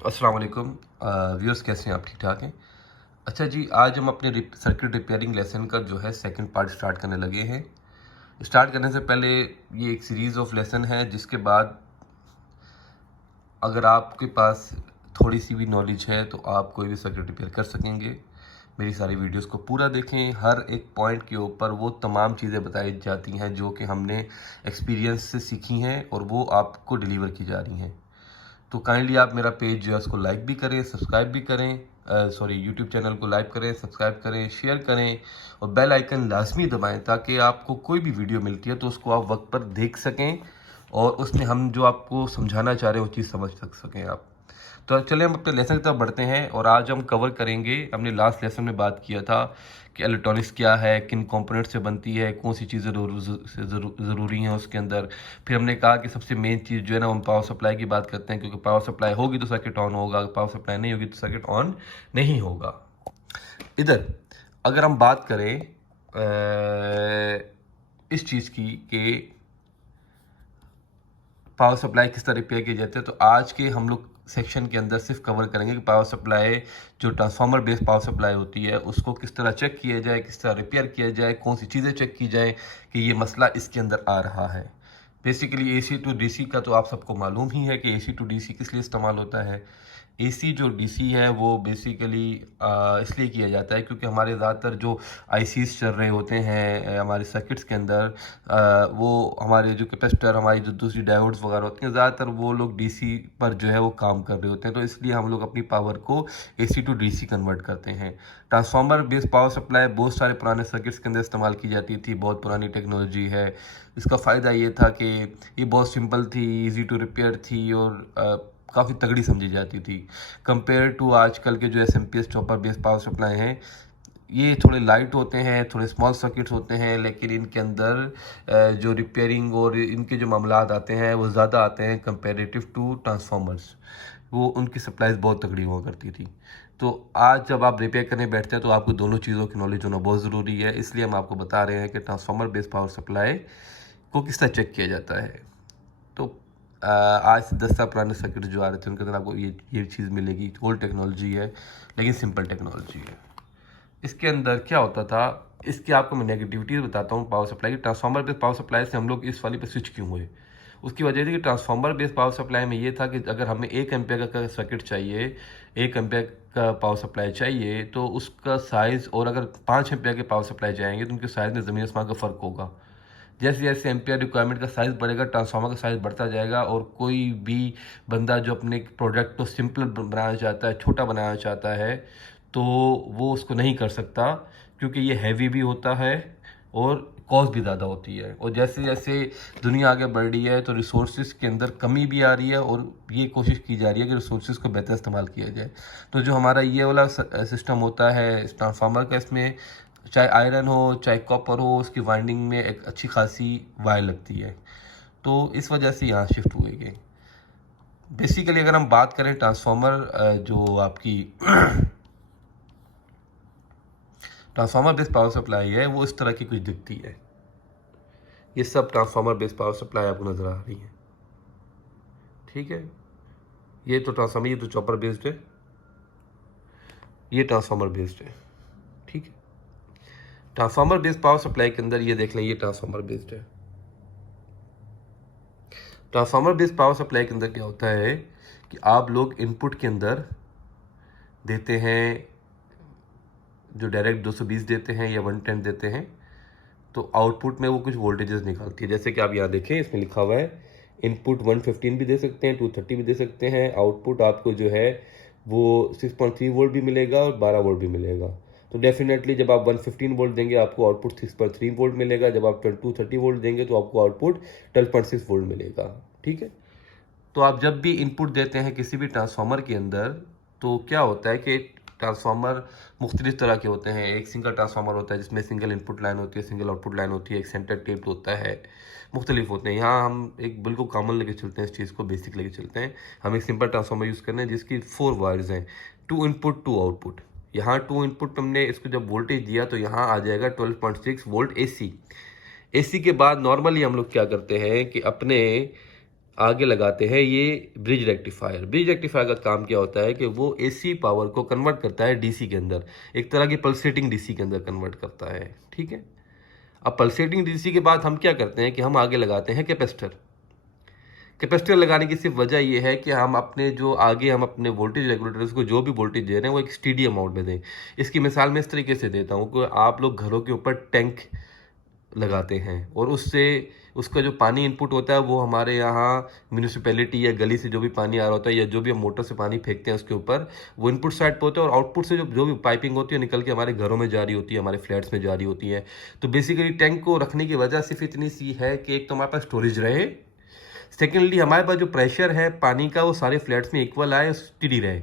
अस्सलाम वालेकुम व्यूअर्स, कैसे हैं आप? ठीक ठाक हैं? अच्छा जी, आज हम अपने सर्किट रिपेयरिंग लेसन का जो है सेकंड पार्ट स्टार्ट करने लगे हैं। स्टार्ट करने से पहले ये एक सीरीज़ ऑफ लेसन है, जिसके बाद अगर आपके पास थोड़ी सी भी नॉलेज है तो आप कोई भी सर्किट रिपेयर कर सकेंगे। मेरी सारी वीडियोस को पूरा देखें, हर एक पॉइंट के ऊपर वो तमाम चीज़ें बताई जाती हैं जो कि हमने एक्सपीरियंस से सीखी हैं और वो आपको डिलीवर की जा रही हैं। तो काइंडली आप मेरा पेज जो है उसको लाइक भी करें, सब्सक्राइब भी करें, यूट्यूब चैनल को लाइक करें, सब्सक्राइब करें, शेयर करें और बेल आइकन लाजमी दबाएं, ताकि आपको कोई भी वीडियो मिलती है तो उसको आप वक्त पर देख सकें और उसमें हम जो आपको समझाना चाह रहे हैं वो चीज़ समझ सकें आप। तो चलिए हम अपने लेसन की तरफ बढ़ते हैं और आज हम कवर करेंगे। हमने लास्ट लेसन में बात किया था कि इलेक्ट्रॉनिक्स क्या है, किन कंपोनेंट से बनती है, कौन सी चीज़ें ज़रूरी हैं उसके अंदर। फिर हमने कहा कि सबसे मेन चीज़ जो है ना, हम पावर सप्लाई की बात करते हैं, क्योंकि पावर सप्लाई होगी तो सर्किट ऑन होगा, पावर सप्लाई नहीं होगी तो सर्किट ऑन नहीं होगा। इधर अगर हम बात करें इस चीज़ की कि पावर सप्लाई किस तरह रिपेयर किए जाते हैं, तो आज के हम लोग सेक्शन के अंदर सिर्फ कवर करेंगे कि पावर सप्लाई जो ट्रांसफार्मर बेस्ड पावर सप्लाई होती है उसको किस तरह चेक किया जाए, किस तरह रिपेयर किया जाए, कौन सी चीज़ें चेक की जाए कि ये मसला इसके अंदर आ रहा है। बेसिकली एसी टू डीसी का तो आप सबको मालूम ही है कि एसी टू डीसी किस लिए इस्तेमाल होता है। एसी जो डीसी है वो बेसिकली इसलिए किया जाता है क्योंकि हमारे ज़्यादातर जो आईसीज चल रहे होते हैं हमारे सर्किट्स के अंदर, वो हमारे जो कैपेसिटर, हमारी जो दूसरी डायोड्स वगैरह होती हैं, ज़्यादातर वो लोग डीसी पर जो है वो काम कर रहे होते हैं, तो इसलिए हम लोग अपनी पावर को एसी टू डीसी कन्वर्ट करते हैं। ट्रांसफार्मर बेस्ड पावर सप्लाई बहुत सारे पुराने सर्किट्स के अंदर इस्तेमाल की जाती थी, बहुत पुरानी टेक्नोलॉजी है। इसका फ़ायदा ये था कि ये बहुत सिंपल थी, ईजी टू रिपेयर थी और काफ़ी तगड़ी समझी जाती थी कंपेयर टू आजकल के जो SMPS chopper based power supply हैं। ये थोड़े लाइट होते हैं, थोड़े स्मॉल सर्किट्स होते हैं, लेकिन इनके अंदर जो रिपेयरिंग और इनके जो मामलात आते हैं वो ज़्यादा आते हैं कंपेरेटिव टू ट्रांसफार्मर्स। वो उनकी सप्लाईज बहुत तगड़ी हुआ करती थी। तो आज जब आप रिपेयर करने बैठते हैं तो आपको दोनों चीज़ों की नॉलेज होना बहुत ज़रूरी है, इसलिए हम आपको बता रहे हैं कि ट्रांसफार्मर बेस्ड पावर सप्लाई को किस तरह चेक किया जाता है। तो आज से 10 साल पुराने सर्किट जो आ रहे थे उनके अंदर आपको ये चीज़ मिलेगी। ओल्ड टेक्नोलॉजी है लेकिन सिंपल टेक्नोलॉजी है। इसके अंदर क्या होता था, इसकी आपको मैं नेगेटिविटीज बताता हूँ पावर सप्लाई की। ट्रांसफार्मर बेस्ड पावर सप्लाई से हम लोग इस वाली पे स्विच क्यों हुए, उसकी वजह थी कि ट्रांसफार्मर बेस्ड पावर सप्लाई में ये था कि अगर हमें 1 एम्पियर का सर्किट चाहिए, 1 एम्पियर का पावर सप्लाई चाहिए, तो उसका साइज़, और अगर 5 एम्पियर के पावर सप्लाई जाएंगे तो उनके साइज़ में ज़मीन आसमान का फ़र्क होगा। जैसे जैसे एम्पियर रिक्वायरमेंट का साइज़ बढ़ेगा, ट्रांसफार्मर का साइज़ बढ़ता जाएगा, और कोई भी बंदा जो अपने प्रोडक्ट को सिंपल बनाना चाहता है, छोटा बनाना चाहता है, तो वो उसको नहीं कर सकता, क्योंकि ये हैवी भी होता है और कॉस्ट भी ज़्यादा होती है। और जैसे जैसे दुनिया आगे बढ़ रही है तो रिसोर्सेज के अंदर कमी भी आ रही है, और ये कोशिश की जा रही है कि रिसोर्सेज को बेहतर इस्तेमाल किया जाए। तो जो हमारा ये वाला सिस्टम होता है ट्रांसफार्मर का, इसमें चाहे आयरन हो चाहे कॉपर हो, उसकी वाइंडिंग में एक अच्छी खासी वायर लगती है, तो इस वजह से यहाँ शिफ्ट हुए गए। बेसिकली अगर हम बात करें ट्रांसफार्मर जो आपकी ट्रांसफार्मर बेस्ड पावर सप्लाई है, वो इस तरह की कुछ दिखती है। ये सब ट्रांसफार्मर बेस्ड पावर सप्लाई आपको नज़र आ रही है, ठीक है। ये तो ट्रांसफार्मर, ये तो चॉपर बेस्ड है, ये ट्रांसफार्मर बेस्ड है, ठीक है। ट्रांसफार्मर बेस्ड पावर सप्लाई के अंदर ये देख लें, ये ट्रांसफार्मर बेस्ड है। ट्रांसफार्मर बेस्ड पावर सप्लाई के अंदर क्या होता है कि आप लोग इनपुट के अंदर देते हैं जो डायरेक्ट 220 देते हैं या 110 देते हैं, तो आउटपुट में वो कुछ वोल्टेजेस निकालती है। जैसे कि आप यहाँ देखें, इसमें लिखा हुआ है इनपुट 115 भी दे सकते हैं, 230 भी दे सकते हैं। आउटपुट आपको जो है वो 6.3 वोल्ट भी मिलेगा और 12 वोल्ट भी मिलेगा। तो डेफिनेटली जब आप 115 वोल्ट देंगे आपको आउटपुट 6.3 वोल्ट मिलेगा, जब आप 230 वोल्ट देंगे तो आपको आउटपुट 12.6 वोल्ट मिलेगा, ठीक है। तो आप जब भी इनपुट देते हैं किसी भी ट्रांसफार्मर के अंदर, तो क्या होता है कि ट्रांसफार्मर मुख्तलिफ तरह के होते हैं। एक सिंगल ट्रांसफार्मर होता है जिसमें सिंगल इनपुट लाइन होती है, सिंगल आउटपुट लाइन होती है, एक सेंटर टेप्ड होता है, मुख्तलिफ होते हैं। यहाँ हम एक बिल्कुल कॉमन लेके चलते हैं, इस चीज़ को बेसिक लेके चलते हैं। हम एक सिंपल ट्रांसफार्मर यूज़ कर रहे हैं जिसकी 4 वायर्स हैं, 2 इनपुट 2 आउटपुट। यहाँ 2 इनपुट हमने इसको जब वोल्टेज दिया तो यहाँ आ जाएगा 12.6 वोल्ट एसी। एसी के बाद नॉर्मली हम लोग क्या करते हैं कि अपने आगे लगाते हैं ये ब्रिज रेक्टिफायर। ब्रिज रेक्टिफायर का काम क्या होता है कि वो एसी पावर को कन्वर्ट करता है डीसी के अंदर, एक तरह की पल्सेटिंग डीसी के अंदर कन्वर्ट करता है, ठीक है। अब पल्सेटिंग डीसी के बाद हम क्या करते हैं कि हम आगे लगाते हैं कैपेसिटर। कैपेसिटर लगाने की सिर्फ वजह ये है कि हम अपने जो आगे हम अपने वोल्टेज रेगुलेटर्स को जो भी वोल्टेज दे रहे हैं वो एक स्टेडी अमाउंट में दें। इसकी मिसाल मैं इस तरीके से देता हूँ कि आप लोग घरों के ऊपर टैंक लगाते हैं और उससे उसका जो पानी इनपुट होता है वो हमारे यहाँ म्यूनिसिपैलिटी या गली से जो भी पानी आ रहा होता है या जो भी हम मोटर से पानी फेंकते हैं उसके ऊपर वो इनपुट साइड पर होता है और आउटपुट से जो भी पाइपिंग होती है निकल के हमारे घरों में जा रही होती है, हमारे फ्लैट्स में जा रही होती है। तो बेसिकली टैंक को रखने की वजह सिर्फ इतनी सी है कि एक तो हमारे पास स्टोरेज रहे, सेकेंडली हमारे पास जो प्रेशर है पानी का वो सारे फ्लैट्स में इक्वल आए, स्टेडी रहे।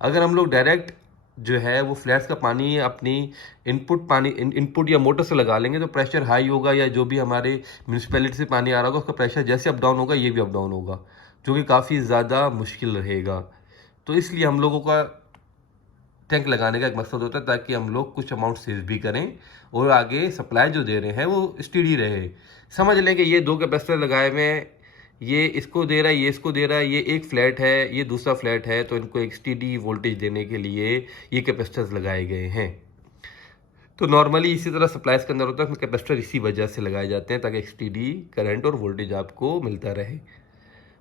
अगर हम लोग डायरेक्ट जो है वो फ्लैट्स का पानी अपनी इनपुट या मोटर से लगा लेंगे तो प्रेशर हाई होगा, या जो भी हमारे म्यूनिसिपैलिटी से पानी आ रहा होगा उसका प्रेशर जैसे अप डाउन होगा ये भी अप डाउन होगा, जो कि काफ़ी ज़्यादा मुश्किल रहेगा। तो इसलिए हम लोगों का टैंक लगाने का एक मकसद होता है ताकि हम लोग कुछ अमाउंट सेव भी करें और आगे सप्लाई जो दे रहे हैं वो स्टेडी रहे। समझ लें कि ये 2 कैपेसिटर लगाए हुए हैं, ये इसको दे रहा है, ये इसको दे रहा है, ये एक फ्लैट है, ये दूसरा फ्लैट है, तो इनको एक स्टेडी वोल्टेज देने के लिए ये कैपेसिटर्स लगाए गए हैं। तो नॉर्मली इसी तरह सप्लाईज के अंदर होता है, कैपेसिटर इसी वजह से लगाए जाते हैं ताकि एक स्टेडी करंट और वोल्टेज आपको मिलता रहे।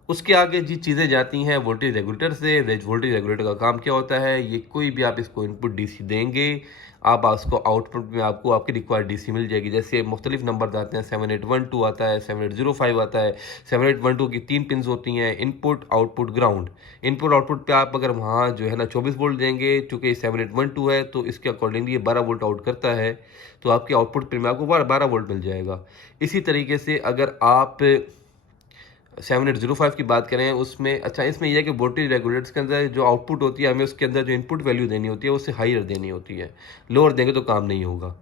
उसके आगे जी चीज़ें जाती हैं वोल्टेज रेगुलेटर से। वोल्टेज रेगुलेटर का काम क्या होता है, ये कोई भी आप इसको इनपुट डीसी देंगे, आप उसको आउटपुट में आपको आपकी रिक्वायर्ड डीसी मिल जाएगी। जैसे मुख्तलिफ नंबर आते हैं, 7812 आता है, 7805 आता है। 7812 की 3 पिन्स होती हैं, input output ground. Input output पे आप अगर वहाँ जो है ना 24 वोल्ट देंगे, चूँकि 7812 है तो इसके अकॉर्डिंगली ये 12 वोल्ट आउट करता है, तो आपके आउटपुट पिन में आपको 12 वोल्ट मिल जाएगा। इसी तरीके से अगर आप 7805 की बात करें उसमें, अच्छा इसमें यह है कि वोल्टेज रेगुलेटर्स के अंदर जो आउटपुट होती है हमें उसके अंदर जो इनपुट वैल्यू देनी होती है उससे हायर देनी होती है, लोअर देंगे तो काम नहीं होगा।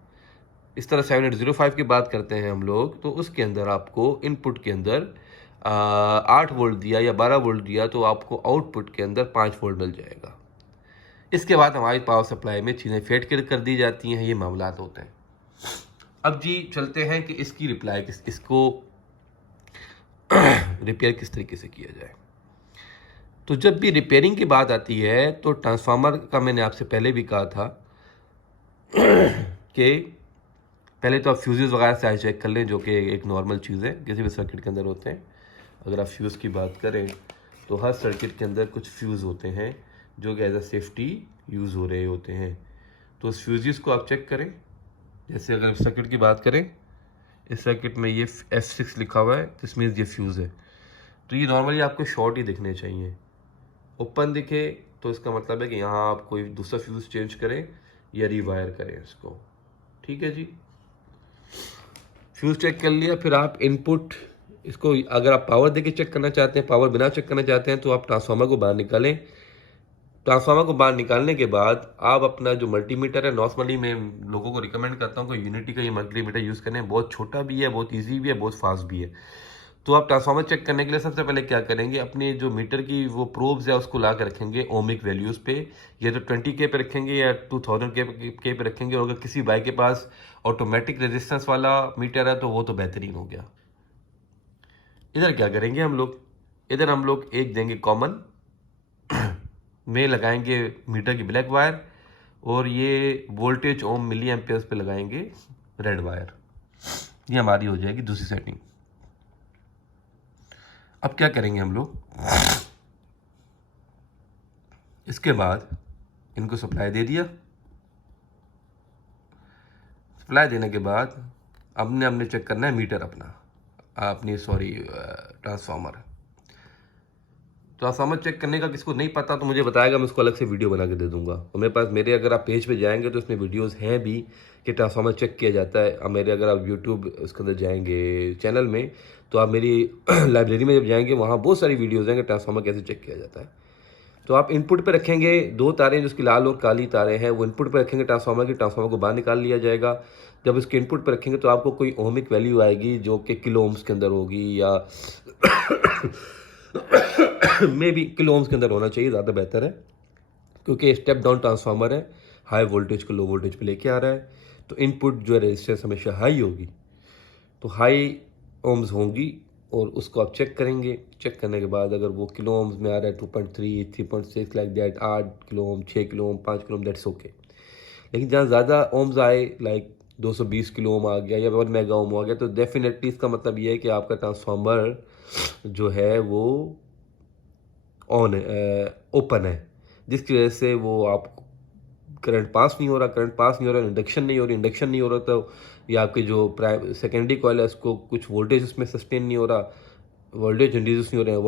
इस तरह 7805 की बात करते हैं हम लोग तो उसके अंदर आपको इनपुट के अंदर 8 वोल्ट दिया या 12 वोल्ट दिया तो आपको आउटपुट के अंदर 5 वोल्ट मिल जाएगा। इसके बाद हमारी पावर सप्लाई में चीज़ें फेड कर दी जाती हैं, ये मामला होते हैं। अब जी चलते हैं कि इसकी रिप्लाई इसको रिपेयर किस तरीके से किया जाए। तो जब भी रिपेयरिंग की बात आती है तो ट्रांसफार्मर का मैंने आपसे पहले भी कहा था कि पहले तो आप फ्यूज़ेस वगैरह से चेक कर लें, जो कि एक नॉर्मल चीज़ है किसी भी सर्किट के अंदर होते हैं। अगर आप फ्यूज़ की बात करें तो हर सर्किट के अंदर कुछ फ्यूज़ होते हैं जो कि एज अ सेफ्टी यूज़ हो रहे होते हैं, तो उस फ्यूज़ेस को आप चेक करें। जैसे अगर सर्किट की बात करें, इस सर्किट में ये F6 लिखा हुआ है, दिस मीन्स ये फ्यूज़ है, तो ये नॉर्मली आपको शॉर्ट ही दिखने चाहिए। ओपन दिखे तो इसका मतलब है कि यहाँ आप कोई दूसरा फ्यूज़ चेंज करें या रिवायर करें इसको, ठीक है जी। फ्यूज़ चेक कर लिया, फिर आप इनपुट इसको अगर आप पावर देके चेक करना चाहते हैं, पावर बिना चेक करना चाहते हैं तो आप ट्रांसफार्मर को बाहर निकालें। ट्रांसफार्मर को बाहर निकालने के बाद आप अपना जो मल्टीमीटर है, नॉर्मली मैं लोगों को रिकमेंड करता हूँ कि यूनिटी का ये मल्टीमीटर यूज़ करें, बहुत छोटा भी है, बहुत इजी भी है, बहुत फास्ट भी है। तो आप ट्रांसफार्मर चेक करने के लिए सबसे पहले क्या करेंगे, अपने जो मीटर की वो प्रोब्स है उसको ला कर रखेंगे ओमिक वैल्यूज़ पे, या तो 20K पे रखेंगे या 2000K पे रखेंगे। और अगर किसी भाई के पास ऑटोमेटिक रेजिस्टेंस वाला मीटर है तो वो तो बेहतरीन हो गया। इधर क्या करेंगे हम लोग, इधर हम लोग एक देंगे कॉमन में लगाएंगे मीटर की ब्लैक वायर, और ये वोल्टेज ओम मिली एम्पियर्स पे लगाएंगे रेड वायर। ये हमारी हो जाएगी दूसरी सेटिंग। अब क्या करेंगे हम लोग, इसके बाद इनको सप्लाई दे दिया। सप्लाई देने के बाद हमने चेक करना है मीटर अपनी ट्रांसफार्मर चेक करने का किसको नहीं पता तो मुझे बताएगा, मैं उसको अलग से वीडियो बना के दे दूंगा। और मेरे पास अगर आप पेज पे जाएंगे तो उसमें वीडियोस हैं भी कि ट्रांसफार्मर चेक किया जाता है। अब अगर आप यूट्यूब उसके अंदर जाएंगे चैनल में तो आप मेरी लाइब्रेरी में जब जाएंगे वहाँ बहुत सारी वीडियोज़ हैं कि ट्रांसफार्मर कैसे चेक किया जाता है। तो आप इनपुट पे रखेंगे 2 तारें जो उसकी लाल और काली तारें हैं, वो इनपुट पे रखेंगे ट्रांसफार्मर को बाहर निकाल लिया जाएगा। जब उसके इनपुट पे रखेंगे तो आपको कोई ओमिक वैल्यू आएगी जो कि किलो ओम्स के अंदर होगी, या मे भी किलो ओम्स के अंदर होना चाहिए, ज़्यादा बेहतर है, क्योंकि स्टेप डाउन ट्रांसफार्मर है, हाई वोल्टेज को लो वोल्टेज पे लेके आ रहा है। तो इनपुट जो है रेजिस्टेंस हमेशा हाई होगी, तो हाई ओम्स होंगी और उसको आप चेक करेंगे। चेक करने के बाद अगर वो किलो ओम्स में आ रहा है 2.3, 3.6 like that, 8 kilo ohm, 6 kilo ohm, 5 kilo ohm, that's okay. लेकिन जहाँ ज़्यादा ओम्स आए लाइक 220 किलो ओम आ गया या 1 मेगा ओम आ गया, तो डेफिनेटली इसका मतलब ये है कि आपका ट्रांसफार्मर जो है वो ऑन है, ओपन है, जिसकी वजह से वो आप करंट पास नहीं हो रहा, इंडक्शन नहीं हो रही, तो ये आपके जो सेकेंडरी कॉइल है उसको कुछ वोल्टेज उसमें सस्टेन नहीं हो रहा, वोल्टेज इंड्यूस नहीं हो रहे हैं,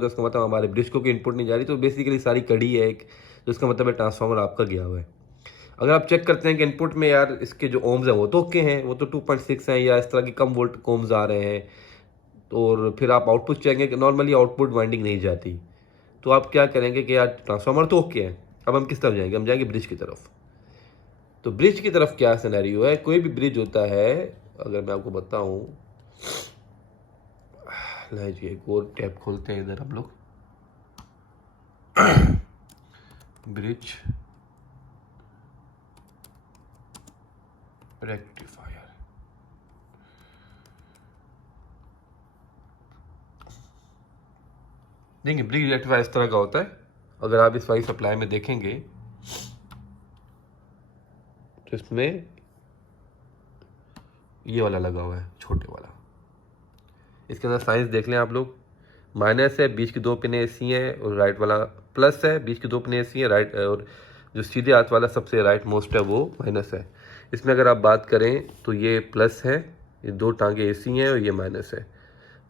तो इसका मतलब हमारे ब्रिज को इनपुट नहीं जा रही। तो बेसिकली सारी कड़ी है एक, तो इसका मतलब है ट्रांसफार्मर आपका गया हुआ है। अगर आप चेक करते हैं कि इनपुट में यार इसके जो ओम्स हैं वो तो ओके हैं, वो तो 2.6 हैं या इस तरह की कम वोल्ट ओम्स आ रहे हैं, तो और फिर आप आउटपुट चाहेंगे कि नॉर्मली आउटपुट वाइंडिंग नहीं जाती, तो आप क्या करेंगे कि यार ट्रांसफार्मर तो ओके है, अब हम किस तरफ जाएंगे, हम जाएंगे ब्रिज की तरफ। तो ब्रिज की तरफ क्या सिनेरियो है, कोई भी ब्रिज होता है, अगर मैं आपको बताऊं, लीजिए एक और टैब खोलते हैं इधर हम लोग, ब्रिज रेक्टिफायर। देखिए ब्रिज रेक्टिफायर इस तरह का होता है। अगर आप इस वाली सप्लाई में देखेंगे तो इसमें ये वाला लगा हुआ है, छोटे वाला। इसके अंदर साइंस देख लें आप लोग, माइनस है, बीच की 2 पिन ऐसी हैं, और राइट वाला प्लस है, बीच की 2 पिन ऐसी हैं, राइट, और जो सीधे हाथ वाला सबसे राइट मोस्ट है वो माइनस है। इसमें अगर आप बात करें तो ये प्लस है, ये 2 टांगे ऐसी हैं और ये माइनस है।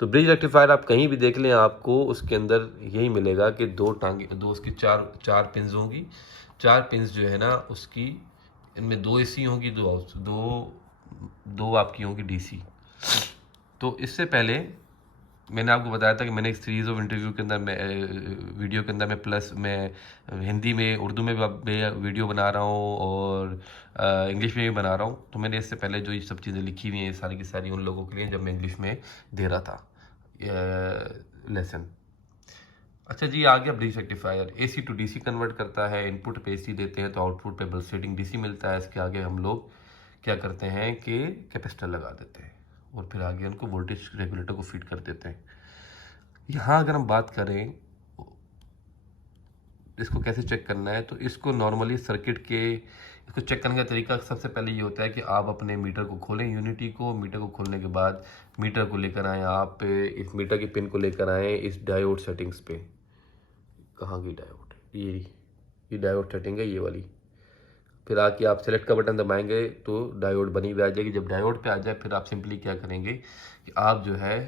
तो ब्रिज रेक्टिफायर आप कहीं भी देख लें आपको उसके अंदर यही मिलेगा कि 2 टांगे, 2 उसकी 4 पिन्स होंगी। 4 पिन्स जो है ना उसकी, इनमें 2 एसी होंगी, 2 आपकी होंगी डीसी। तो इससे पहले मैंने आपको बताया था कि मैंने एक सीरीज़ ऑफ इंटरव्यू के अंदर, वीडियो के अंदर मैं हिंदी में, उर्दू में भी वीडियो बना रहा हूँ और इंग्लिश में भी बना रहा हूँ। तो मैंने इससे पहले जो ये सब चीज़ें लिखी हुई हैं सारी की सारी उन लोगों के लिए जब मैं इंग्लिश में दे रहा था लेसन। अच्छा जी, आ गया bridge rectifier. AC to DC convert करता है, इनपुट पे एसी देते हैं तो आउटपुट पे पल्सेटिंग डीसी मिलता है। इसके आगे हम लोग क्या करते हैं कि कैपेसिटर लगा देते हैं और फिर आगे उनको वोल्टेज रेगुलेटर को फीड कर देते हैं। यहाँ अगर हम बात करें इसको कैसे चेक करना है, तो इसको नॉर्मली सर्किट के, इसको चेक करने का तरीका सबसे पहले ये होता है कि आप अपने मीटर को खोलें, यूनिटी को। मीटर को खोलने के बाद मीटर को लेकर आएँ आप, इस मीटर की पिन को लेकर आएँ इस डायोड सेटिंग्स पे। कहाँ की डायोड, ये डायोड सेटिंग है ये वाली। फिर आके आप सेलेक्ट का बटन दबाएंगे तो डायोड बनी हुई आ जाएगी। जब डायोड पे आ जाए फिर आप सिंपली क्या करेंगे कि आप जो है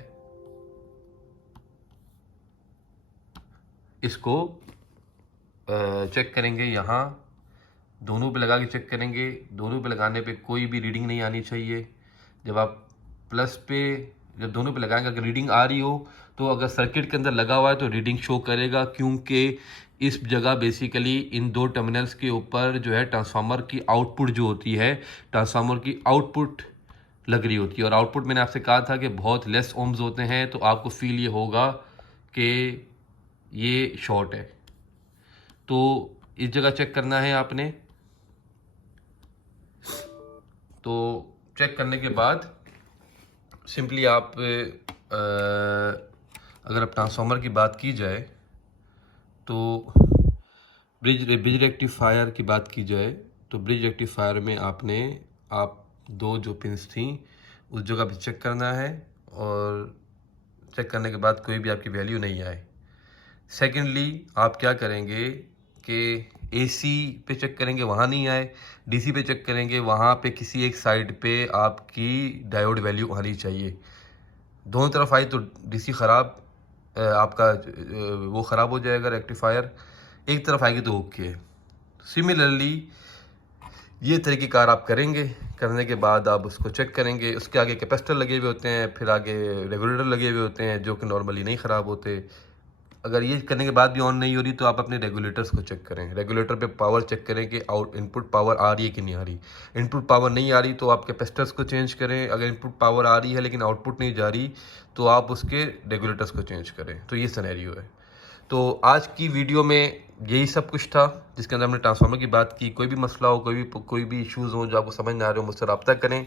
इसको चेक करेंगे, यहाँ दोनों पे लगा के चेक करेंगे। दोनों पे लगाने पे कोई भी रीडिंग नहीं आनी चाहिए। जब आप प्लस पे, जब दोनों पे लगाएंगे, अगर रीडिंग आ रही हो तो अगर सर्किट के अंदर लगा हुआ है तो रीडिंग शो करेगा, क्योंकि इस जगह बेसिकली इन 2 टर्मिनल्स के ऊपर जो है ट्रांसफार्मर की आउटपुट जो होती है, ट्रांसफार्मर की आउटपुट लग रही होती है। और आउटपुट मैंने आपसे कहा था कि बहुत लेस ओम्स होते हैं, तो आपको फील ये होगा कि ये शॉर्ट है। तो इस जगह चेक करना है आपने। तो चेक करने के बाद सिंपली आप अगर आप ट्रांसफार्मर की बात की जाए तो ब्रिज रेक्टिफायर की बात की जाए तो ब्रिज रेक्टिफायर में आप 2 जो पिंस थी उस जगह पे चेक करना है, और चेक करने के बाद कोई भी आपकी वैल्यू नहीं आए। सेकेंडली आप क्या करेंगे कि एसी पे चेक करेंगे, वहाँ नहीं आए। डीसी पे चेक करेंगे, वहाँ पे किसी एक साइड पे आपकी डायोड वैल्यू आनी चाहिए। दोनों तरफ आई तो डीसी ख़राब, आपका वो ख़राब हो जाएगा रेक्टिफायर। एक तरफ आएगी तो ओके है। सिमिलरली ये तरीक़ेकार आप करेंगे। करने के बाद आप उसको चेक करेंगे, उसके आगे कैपेसिटर लगे हुए होते हैं, फिर आगे रेगुलेटर लगे हुए होते हैं जो कि नॉर्मली नहीं ख़राब होते। अगर ये करने के बाद भी ऑन नहीं हो रही तो आप अपने रेगुलेटर्स को चेक करें। रेगुलेटर पे पावर चेक करें कि इनपुट पावर आ रही है कि नहीं आ रही। इनपुट पावर नहीं आ रही तो आप कैपेसिटर्स को चेंज करें। अगर इनपुट पावर आ रही है लेकिन आउटपुट नहीं जा रही तो आप उसके रेगुलेटर्स को चेंज करें। तो ये सिनेरियो है। तो आज की वीडियो में यही सब कुछ था जिसके अंदर हमने ट्रांसफार्मर की बात की। कोई भी मसला हो, कोई भी इश्यूज़ हो जो आपको समझ ना आ रहे हो, मुझसे रब्ता करें।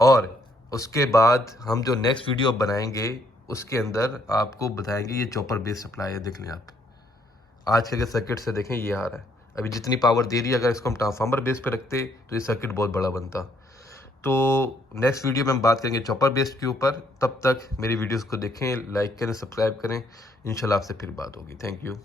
और उसके बाद हम जो नेक्स्ट वीडियो बनाएंगे उसके अंदर आपको बताएंगे ये चॉपर बेस सप्लाई है। देख लें आप, आज के अगर सर्किट से देखें ये आ रहा है, अभी जितनी पावर दे रही है अगर इसको हम ट्रांसफार्मर बेस पे रखते तो ये सर्किट बहुत बड़ा बनता। तो नेक्स्ट वीडियो में हम बात करेंगे चॉपर बेस के ऊपर। तब तक मेरी वीडियोस को देखें, लाइक करें, सब्सक्राइब करें। इंशाल्लाह आपसे फिर बात होगी। Thank you.